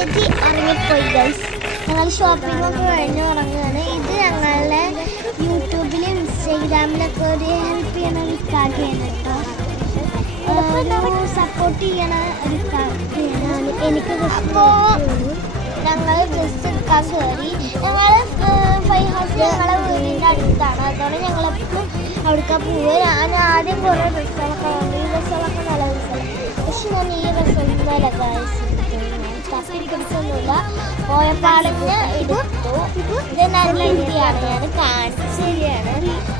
അനിയത്തി ഇറങ്ങിപ്പോയി ഗൈസ് ഞങ്ങൾ ഷോപ്പിംഗ് ഒക്കെ കഴിഞ്ഞ് ഉറങ്ങുകയാണ്. ഇത് ഞങ്ങളുടെ യൂട്യൂബിലും ഇൻസ്റ്റാഗ്രാമിലൊക്കെ ഒരു ഹെൽപ്പ് ചെയ്യണ കാക്കയാണ് കേട്ടോ. സപ്പോർട്ട് ചെയ്യണ കാക്കയാണ് എനിക്ക് ഞങ്ങൾ ജസ്റ്റ് എടുക്കാൻ കയറി ഞങ്ങൾ ഫൈവ് ഹൗസ് ഞങ്ങളെ വീടിന്റെ അടുത്താണ്. അതുകൊണ്ട് ഞങ്ങളെപ്പോഴും അവിടേക്ക് പോവുക. ഞാൻ ആദ്യം കുറേ ഡ്രസ്സുകളൊക്കെ പോയപ്പാടിന് എടുത്തു ഇത് നല്ല രീതിയാണ്. ഞാൻ കാണിച്ചു തരികയാണ്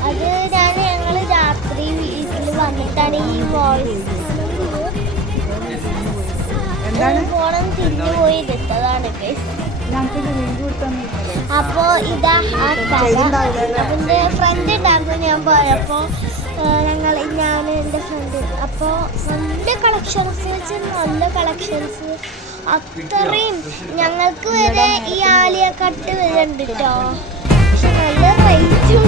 അത് ഞാൻ ഞങ്ങൾ രാത്രി വീട്ടിൽ വന്നിട്ടാണ് ഈ വോയിസ് ഫോണും തിരിഞ്ഞു പോയി എടുത്തതാണ്. അപ്പോ ഇതാ ആ കഥ. ഫ്രണ്ട് ഉണ്ടായിരുന്നു ഞാൻ പോയപ്പോ. ഞങ്ങൾ ഞാൻ എന്റെ ഫ്രണ്ട് അപ്പോ നല്ല കളക്ഷൻസ് നല്ല കളക്ഷൻസ് അത്രയും ഞങ്ങൾക്ക് വരെ ഈ ആലിയ കട്ട് വരുന്നുണ്ട് കേട്ടോ പക്ഷെ നല്ല റേറ്റും